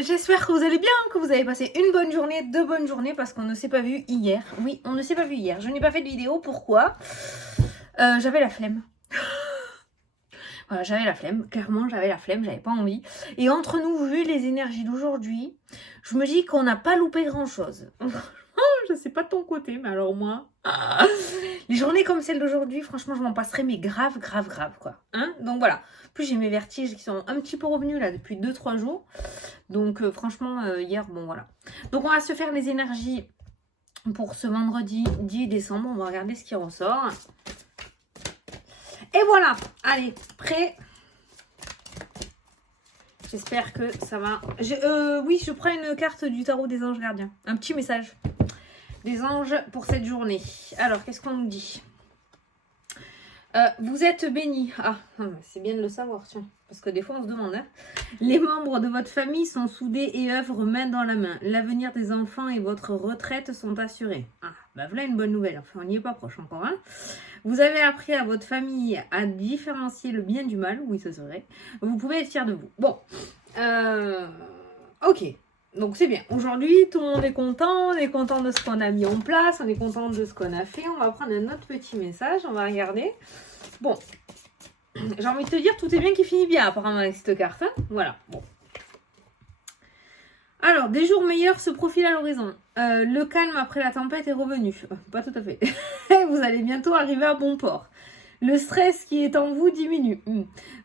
J'espère que vous allez bien, que vous avez passé une bonne journée, deux bonnes journées, parce qu'on ne s'est pas vu hier. Oui, on ne s'est pas vu hier. Je n'ai pas fait de vidéo, pourquoi j'avais la flemme. Voilà, j'avais la flemme, clairement j'avais la flemme, j'avais pas envie. Et entre nous, vu les énergies d'aujourd'hui, je me dis qu'on n'a pas loupé grand chose. Je sais pas de ton côté, mais alors moi, les journées comme celle d'aujourd'hui, franchement, je m'en passerai, mais grave, quoi. Hein, donc voilà. En plus, j'ai mes vertiges qui sont un petit peu revenus là depuis 2-3 jours. Donc franchement, hier, bon voilà. Donc on va se faire les énergies pour ce vendredi 10 décembre. On va regarder ce qui ressort. Et voilà. Allez, prêt. J'espère que ça va. Oui, je prends une carte du tarot des anges gardiens. Un petit message des anges pour cette journée. Alors, qu'est-ce qu'on nous dit? Vous êtes bénis. Ah, c'est bien de le savoir, tiens. Parce que des fois, on se demande. Hein. Les membres de votre famille sont soudés et œuvrent main dans la main. L'avenir des enfants et votre retraite sont assurés. Ah, bah voilà une bonne nouvelle. Enfin, on n'y est pas proche encore. Hein. Vous avez appris à votre famille à différencier le bien du mal. Oui, ça serait. Vous pouvez être fiers de vous. Bon. Ok. Donc, c'est bien. Aujourd'hui, tout le monde est content. On est content de ce qu'on a mis en place. On est content de ce qu'on a fait. On va prendre un autre petit message. On va regarder. Bon. J'ai envie de te dire, tout est bien qui finit bien, apparemment, avec cette carte. Hein, voilà. Bon. Alors, des jours meilleurs se profilent à l'horizon. Le calme après la tempête est revenu. Pas tout à fait. Vous allez bientôt arriver à bon port. Le stress qui est en vous diminue.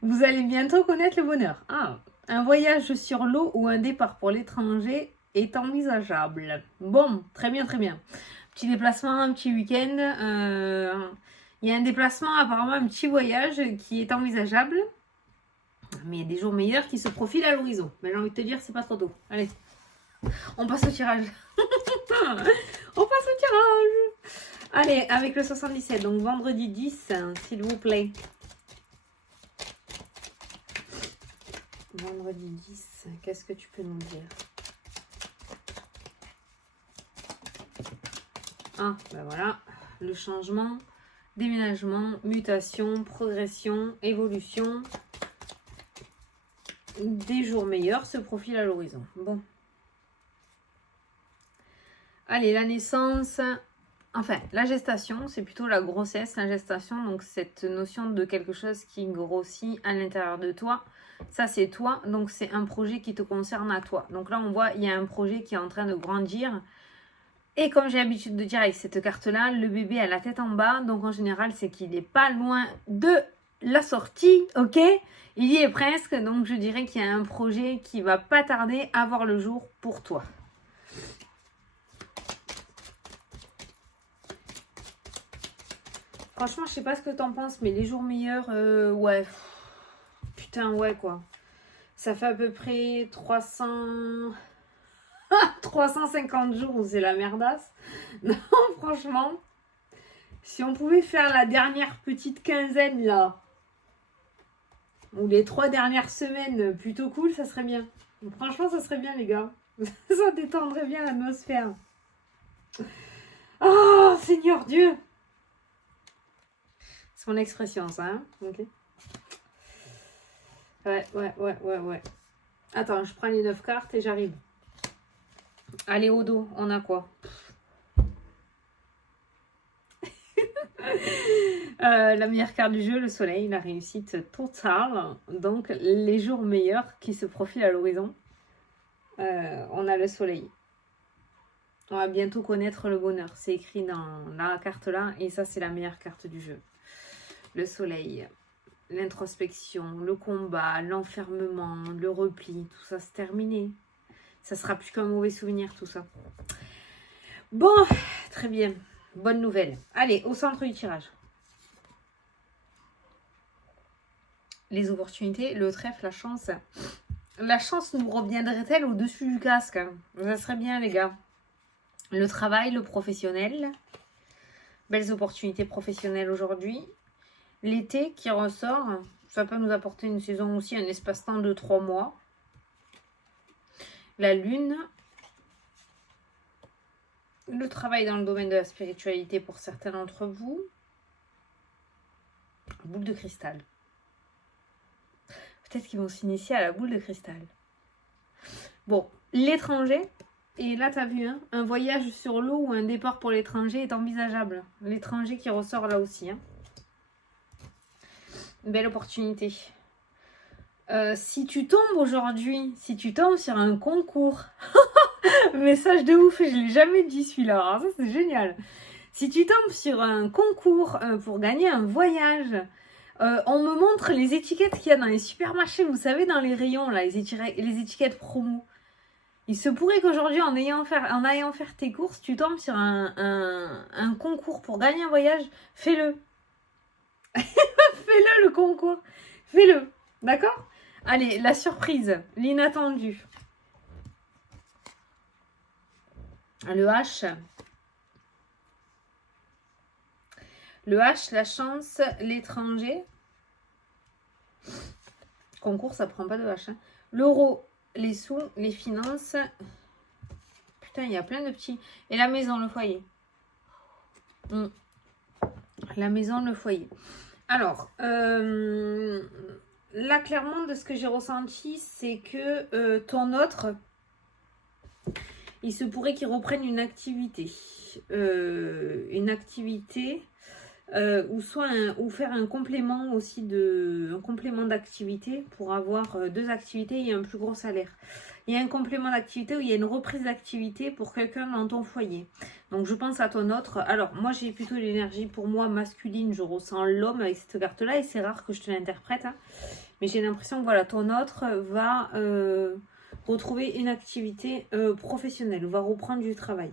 Vous allez bientôt connaître le bonheur. Ah, un voyage sur l'eau ou un départ pour l'étranger est envisageable. Bon, très bien, très bien. Petit déplacement, un petit week-end. Il y a un déplacement, apparemment un petit voyage qui est envisageable. Mais il y a des jours meilleurs qui se profilent à l'horizon. Mais j'ai envie de te dire, c'est pas trop tôt. Allez, on passe au tirage. On passe au tirage. Allez, avec le 77, donc vendredi 10, s'il vous plaît. Vendredi 10, qu'est-ce que tu peux nous dire? Ah, ben voilà, le changement, déménagement, mutation, progression, évolution. Des jours meilleurs se profilent à l'horizon. Bon. Allez, la naissance... Enfin, la gestation, c'est plutôt la grossesse, la gestation. Donc, cette notion de quelque chose qui grossit à l'intérieur de toi. Ça, c'est toi. Donc, c'est un projet qui te concerne à toi. Donc là, on voit, il y a un projet qui est en train de grandir. Et comme j'ai l'habitude de dire avec cette carte-là, le bébé a la tête en bas. Donc, en général, c'est qu'il n'est pas loin de la sortie. Ok ? Il y est presque. Donc, je dirais qu'il y a un projet qui va pas tarder à voir le jour pour toi. Franchement, je sais pas ce que t'en penses, mais les jours meilleurs, ouais. Putain, ouais, quoi. Ça fait à peu près 350 jours où c'est la merdasse. Non, franchement. Si on pouvait faire la dernière petite quinzaine, là, ou les 3 dernières semaines plutôt cool, ça serait bien. Donc, franchement, ça serait bien, les gars. Ça détendrait bien l'atmosphère. Oh, Seigneur Dieu! C'est mon expression, ça, hein? Ok. Ouais. Attends, je prends les 9 cartes et j'arrive. Allez, au dos, on a quoi? La meilleure carte du jeu, le soleil, la réussite totale. Donc, les jours meilleurs qui se profilent à l'horizon. On a le soleil. On va bientôt connaître le bonheur. C'est écrit dans la carte là. Et ça, c'est la meilleure carte du jeu. Le soleil. L'introspection, le combat, l'enfermement, le repli, tout ça, c'est terminé. Ça sera plus qu'un mauvais souvenir, tout ça. Bon, très bien. Bonne nouvelle. Allez, au centre du tirage. Les opportunités, le trèfle, la chance. La chance nous reviendrait-elle au-dessus du casque? Ça serait bien, les gars. Le travail, le professionnel. Belles opportunités professionnelles aujourd'hui. L'été qui ressort, ça peut nous apporter une saison aussi, un espace-temps de 3 mois. La lune. Le travail dans le domaine de la spiritualité pour certains d'entre vous. Boule de cristal. Peut-être qu'ils vont s'initier à la boule de cristal. Bon, l'étranger, et là, tu as vu, hein, un voyage sur l'eau ou un départ pour l'étranger est envisageable. L'étranger qui ressort là aussi. Hein. Belle opportunité. Si tu tombes aujourd'hui, si tu tombes sur un concours, message de ouf, je ne l'ai jamais dit celui-là, alors ça c'est génial. Si tu tombes sur un concours pour gagner un voyage, on me montre les étiquettes qu'il y a dans les supermarchés, vous savez, dans les rayons, là, les étiquettes promo. Il se pourrait qu'aujourd'hui, en allant faire tes courses, tu tombes sur un concours pour gagner un voyage. Fais-le. Fais-le, le concours. Fais-le. D'accord ? Allez, la surprise, l'inattendu. Le H. Le H, la chance, l'étranger. Concours, ça prend pas de H. Hein. L'euro, les sous, les finances. Putain, il y a plein de petits. Et la maison, le foyer. La maison, le foyer. Alors, là, clairement, de ce que j'ai ressenti, c'est que ton autre, il se pourrait qu'il reprenne une activité. Ou faire un complément aussi un complément d'activité pour avoir 2 activités et un plus gros salaire. Il y a un complément d'activité où il y a une reprise d'activité pour quelqu'un dans ton foyer. Donc je pense à ton autre. Alors moi j'ai plutôt l'énergie pour moi masculine, je ressens l'homme avec cette carte là et c'est rare que je te l'interprète. Hein. Mais j'ai l'impression que voilà, ton autre va retrouver une activité professionnelle, va reprendre du travail.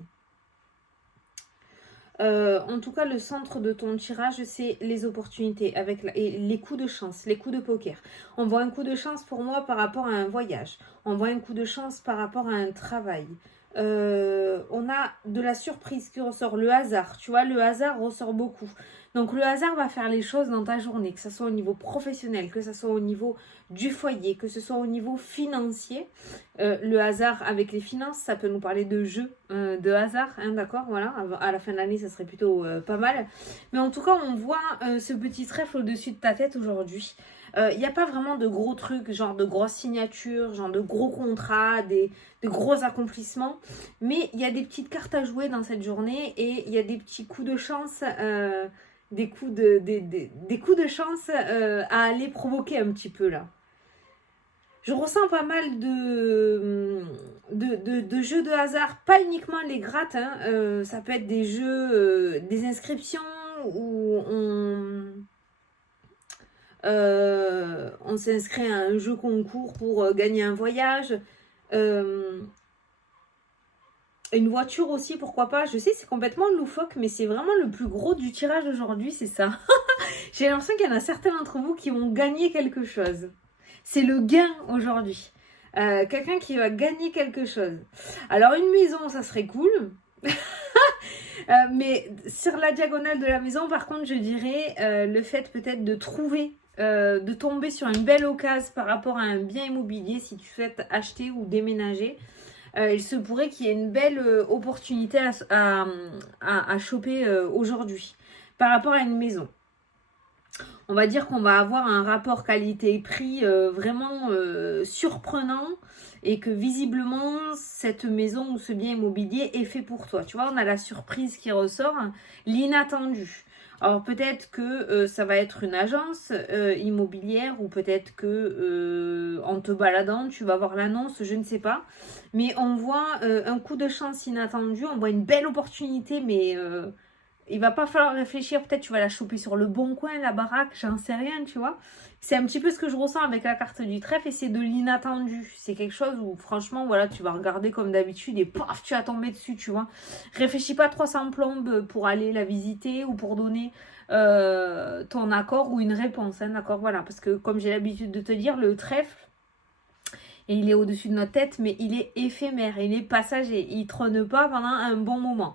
En tout cas, le centre de ton tirage, c'est les opportunités et les coups de chance, les coups de poker. On voit un coup de chance pour moi par rapport à un voyage. On voit un coup de chance par rapport à un travail. On a de la surprise qui ressort, le hasard. Tu vois, le hasard ressort beaucoup. Donc, le hasard va faire les choses dans ta journée, que ce soit au niveau professionnel, que ce soit au niveau du foyer, que ce soit au niveau financier. Le hasard avec les finances, ça peut nous parler de jeu, de hasard, hein, d'accord, voilà. À la fin de l'année, ça serait plutôt pas mal. Mais en tout cas, on voit ce petit trèfle au-dessus de ta tête aujourd'hui. Il n'y a pas vraiment de gros trucs, genre de grosses signatures, genre de gros contrats, de gros accomplissements. Mais il y a des petites cartes à jouer dans cette journée et il y a des petits coups de chance, des coups de chance à aller provoquer un petit peu là. Je ressens pas mal de jeux de hasard, pas uniquement les grattes, hein, ça peut être des jeux, des inscriptions où on s'inscrit à un jeu concours pour gagner un voyage. Une voiture aussi, pourquoi pas. Je sais, c'est complètement loufoque, mais c'est vraiment le plus gros du tirage aujourd'hui, c'est ça. J'ai l'impression qu'il y en a certains d'entre vous qui vont gagner quelque chose. C'est le gain aujourd'hui. Quelqu'un qui va gagner quelque chose. Alors une maison, ça serait cool. Mais sur la diagonale de la maison, par contre, je dirais le fait peut-être de trouver, de tomber sur une belle occasion par rapport à un bien immobilier si tu souhaites acheter ou déménager. Il se pourrait qu'il y ait une belle opportunité à choper aujourd'hui par rapport à une maison. On va dire qu'on va avoir un rapport qualité-prix vraiment surprenant et que visiblement cette maison ou ce bien immobilier est fait pour toi. Tu vois, on a la surprise qui ressort, l'inattendu. Alors peut-être que ça va être une agence immobilière ou peut-être que en te baladant, tu vas voir l'annonce, je ne sais pas. Mais on voit un coup de chance inattendu, on voit une belle opportunité, mais il va pas falloir réfléchir. Peut-être tu vas la choper sur le bon coin, la baraque, j'en sais rien, tu vois. C'est un petit peu ce que je ressens avec la carte du trèfle et c'est de l'inattendu. C'est quelque chose où franchement, voilà, tu vas regarder comme d'habitude et paf, tu vas tomber dessus, tu vois. Réfléchis pas 300 plombes pour aller la visiter ou pour donner ton accord ou une réponse, hein, d'accord, voilà. Parce que comme j'ai l'habitude de te dire, le trèfle, et il est au-dessus de notre tête, mais il est éphémère, il est passager, il trône pas pendant un bon moment.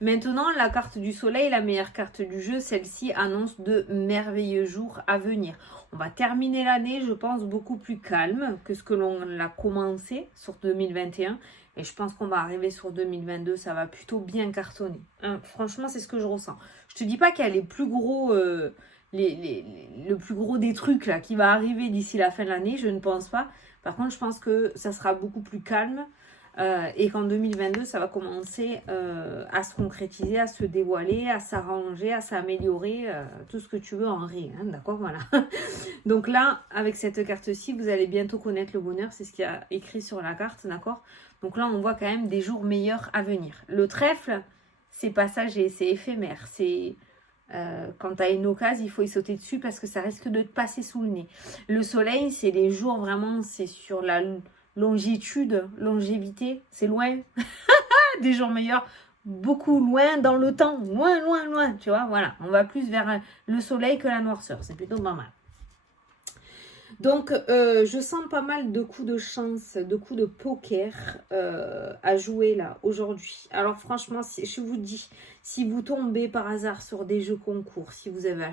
Maintenant, la carte du soleil, la meilleure carte du jeu, celle-ci annonce de merveilleux jours à venir. On va terminer l'année, je pense, beaucoup plus calme que ce que l'on l'a commencé sur 2021. Et je pense qu'on va arriver sur 2022, ça va plutôt bien cartonner. Hein, franchement, c'est ce que je ressens. Je te dis pas qu'il y a les plus gros... le plus gros des trucs là qui va arriver d'ici la fin de l'année, je ne pense pas. Par contre, je pense que ça sera beaucoup plus calme et qu'en 2022, ça va commencer à se concrétiser, à se dévoiler, à s'arranger, à s'améliorer, tout ce que tu veux en vrai, hein, d'accord, voilà. Donc là, avec cette carte-ci, vous allez bientôt connaître le bonheur, c'est ce qu'il y a écrit sur la carte, d'accord. Donc là, on voit quand même des jours meilleurs à venir. Le trèfle, c'est passager, c'est éphémère, c'est... quand tu as une occasion, il faut y sauter dessus parce que ça risque de te passer sous le nez. Le soleil, c'est les jours vraiment, c'est sur la longitude, longévité, c'est loin. Des jours meilleurs, beaucoup loin dans le temps, loin, loin, loin, tu vois, voilà. On va plus vers le soleil que la noirceur, c'est plutôt pas mal. Donc, je sens pas mal de coups de chance, de coups de poker à jouer là, aujourd'hui. Alors franchement, je vous dis, si vous tombez par hasard sur des jeux concours, si vous avez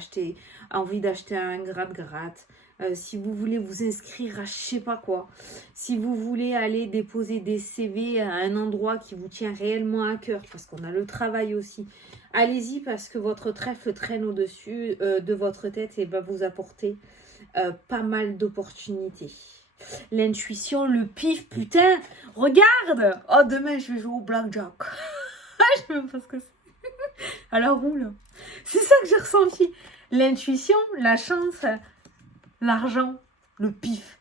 envie d'acheter un gratte-gratte, si vous voulez vous inscrire à je sais pas quoi, si vous voulez aller déposer des CV à un endroit qui vous tient réellement à cœur, parce qu'on a le travail aussi, allez-y parce que votre trèfle traîne au-dessus de votre tête et va vous apporter pas mal d'opportunités. L'intuition, le pif, putain, regarde. Oh, demain, je vais jouer au blackjack. Je sais même pas ce que c'est. À la roue, c'est ça que j'ai ressenti. L'intuition, la chance, l'argent, le pif.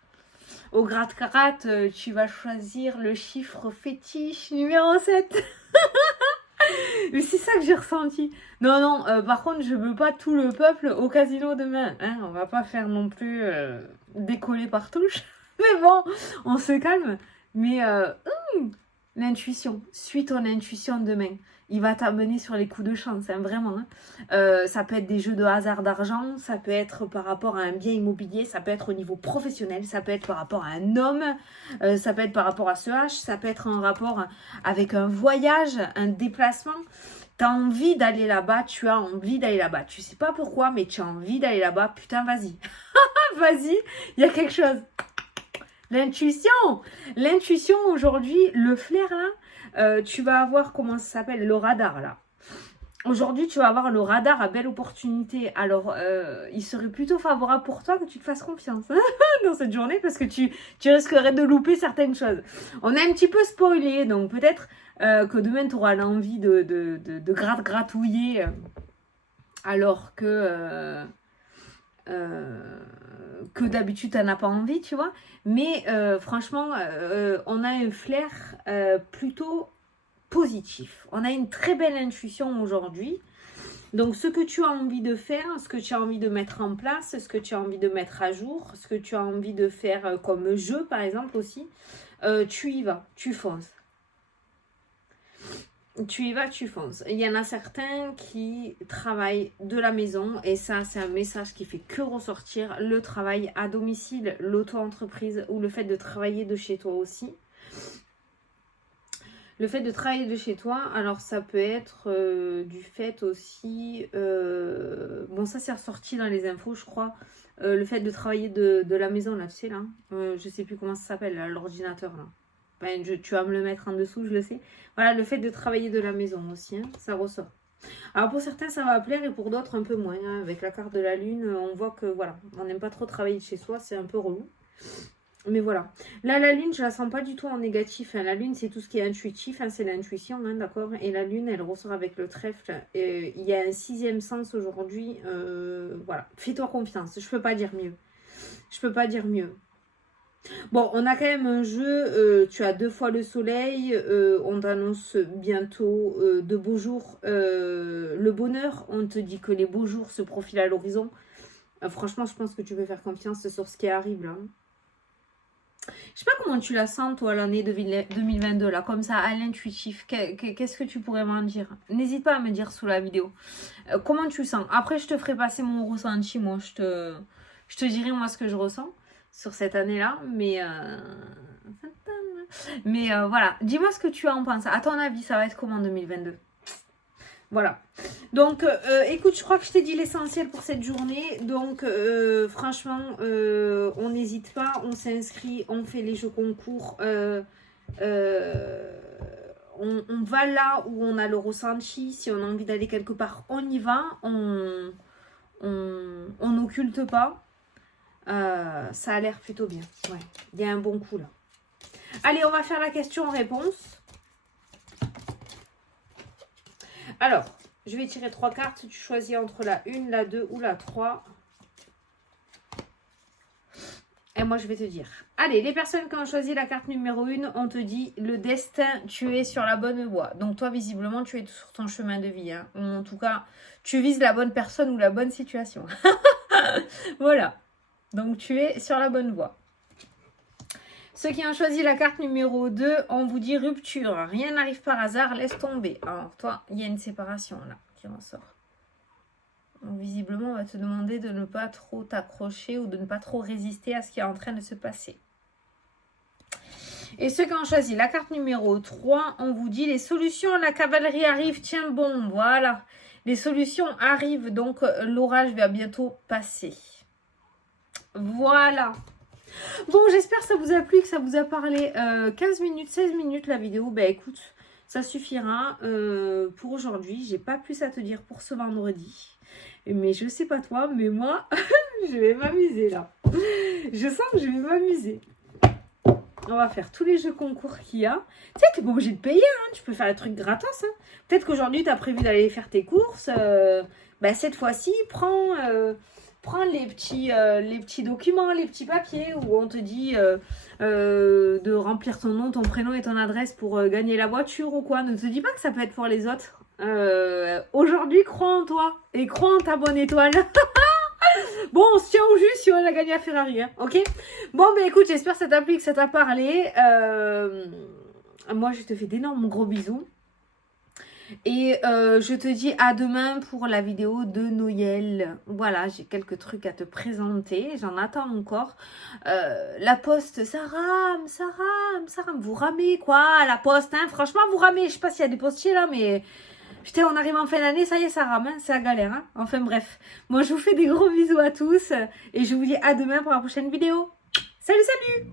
Au gratte-gratte, tu vas choisir le chiffre fétiche numéro 7. Mais c'est ça que j'ai ressenti. Non, non, par contre, je veux pas tout le peuple au casino demain. Hein, on va pas faire non plus décoller par touche. Mais bon, on se calme. Mais l'intuition, suis ton intuition demain. Il va t'amener sur les coups de chance, hein, vraiment. Hein. Ça peut être des jeux de hasard d'argent, ça peut être par rapport à un bien immobilier, ça peut être au niveau professionnel, ça peut être par rapport à un homme, ça peut être par rapport à ce H, ça peut être en rapport avec un voyage, un déplacement. Tu as envie d'aller là-bas, tu as envie d'aller là-bas. Tu sais pas pourquoi, mais tu as envie d'aller là-bas. Putain, vas-y. Vas-y, il y a quelque chose. L'intuition aujourd'hui, le flair là, tu vas avoir, comment ça s'appelle, le radar là. Aujourd'hui, tu vas avoir le radar à belle opportunité. Alors, il serait plutôt favorable pour toi que tu te fasses confiance dans cette journée parce que tu risquerais de louper certaines choses. On a un petit peu spoilé, donc peut-être que demain, tu auras l'envie de gratouiller alors que d'habitude, tu n'en as pas envie, tu vois. Mais franchement, on a un flair plutôt positif. On a une très belle intuition aujourd'hui. Donc, ce que tu as envie de faire, ce que tu as envie de mettre en place, ce que tu as envie de mettre à jour, ce que tu as envie de faire comme jeu, par exemple, aussi, tu y vas, tu fonces. Tu y vas, tu fonces. Il y en a certains qui travaillent de la maison et ça, c'est un message qui fait que ressortir. Le travail à domicile, l'auto-entreprise ou le fait de travailler de chez toi aussi. Le fait de travailler de chez toi, alors ça peut être du fait aussi... bon, ça c'est ressorti dans les infos, je crois. Le fait de travailler de la maison, là, tu sais, là. Je sais plus comment ça s'appelle, l'ordinateur, là. Ben, tu vas me le mettre en dessous, je le sais. Voilà, le fait de travailler de la maison aussi, hein, ça ressort. Alors pour certains, ça va plaire et pour d'autres, un peu moins. Hein. Avec la carte de la lune, on voit que voilà, on n'aime pas trop travailler de chez soi, c'est un peu relou. Mais voilà. Là, la lune, je la sens pas du tout en négatif. Hein. La lune, c'est tout ce qui est intuitif, hein, c'est l'intuition, hein, d'accord. Et la lune, elle ressort avec le trèfle. Il y a un 6e sens aujourd'hui. Voilà, fais-toi confiance. Je peux pas dire mieux. Je peux pas dire mieux. Bon, on a quand même un jeu, tu as 2 fois le soleil, on t'annonce bientôt de beaux jours. Le bonheur, on te dit que les beaux jours se profilent à l'horizon. Franchement, je pense que tu peux faire confiance sur ce qui arrive là. Je sais pas comment tu la sens, toi, l'année 2022, là, comme ça, à l'intuitif. Qu'est-ce que tu pourrais m'en dire? N'hésite pas à me dire sous la vidéo. Comment tu sens? Après, je te ferai passer mon ressenti, moi. Je te dirai, moi, ce que je ressens sur cette année-là. Mais voilà. Dis-moi ce que tu en penses. À ton avis, ça va être comment en 2022? Voilà. Donc, écoute, je crois que je t'ai dit l'essentiel pour cette journée. Donc, franchement, on n'hésite pas, on s'inscrit, on fait les jeux concours. On va là où on a le ressenti. Si on a envie d'aller quelque part, on y va. On n'occulte pas. Ça a l'air plutôt bien. Ouais, il y a un bon coup là. Allez, on va faire la question-réponse. Alors, je vais tirer 3 cartes. Tu choisis entre la 1, la 2 ou la 3. Et moi, je vais te dire. Allez, les personnes qui ont choisi la carte numéro 1, on te dit le destin, tu es sur la bonne voie. Donc, toi, visiblement, tu es sur ton chemin de vie. Hein. En tout cas, tu vises la bonne personne ou la bonne situation. Voilà. Donc, tu es sur la bonne voie. Ceux qui ont choisi la carte numéro 2, on vous dit rupture. Rien n'arrive par hasard, laisse tomber. Alors, toi, il y a une séparation là qui ressort. Donc, visiblement, on va te demander de ne pas trop t'accrocher ou de ne pas trop résister à ce qui est en train de se passer. Et ceux qui ont choisi la carte numéro 3, on vous dit les solutions, la cavalerie arrive, tiens bon, voilà. Les solutions arrivent, donc l'orage va bientôt passer. Voilà. Bon, j'espère que ça vous a plu, que ça vous a parlé. 15 minutes, 16 minutes la vidéo, ben écoute, ça suffira pour aujourd'hui. J'ai pas plus à te dire pour ce vendredi. Mais je sais pas toi, mais moi, je vais m'amuser là. Je sens que je vais m'amuser. On va faire tous les jeux concours qu'il y a. Tu sais, tu n'es pas obligé de payer, hein. Tu peux faire des trucs gratos. Hein. Peut-être qu'aujourd'hui, tu as prévu d'aller faire tes courses. Bah, cette fois-ci, prends les petits documents, les petits papiers où on te dit de remplir ton nom, ton prénom et ton adresse pour gagner la voiture ou quoi. Ne te dis pas que ça peut être pour les autres. Aujourd'hui, crois en toi et crois en ta bonne étoile. Bon, on se tient au jus si on a gagné à Ferrari, hein, ok? Bon, ben écoute, j'espère que ça t'a plu, que ça t'a parlé. Moi, je te fais d'énormes gros bisous. Et je te dis à demain pour la vidéo de Noël. Voilà, j'ai quelques trucs à te présenter. J'en attends encore. La poste, ça rame. Vous ramez, quoi, la poste, hein? Franchement, vous ramez. Je sais pas s'il y a des postiers là, mais... Putain, on arrive en fin d'année, ça y est, ça rame, hein, c'est la galère. Hein. Enfin bref, moi je vous fais des gros bisous à tous et je vous dis à demain pour la prochaine vidéo. Salut, salut!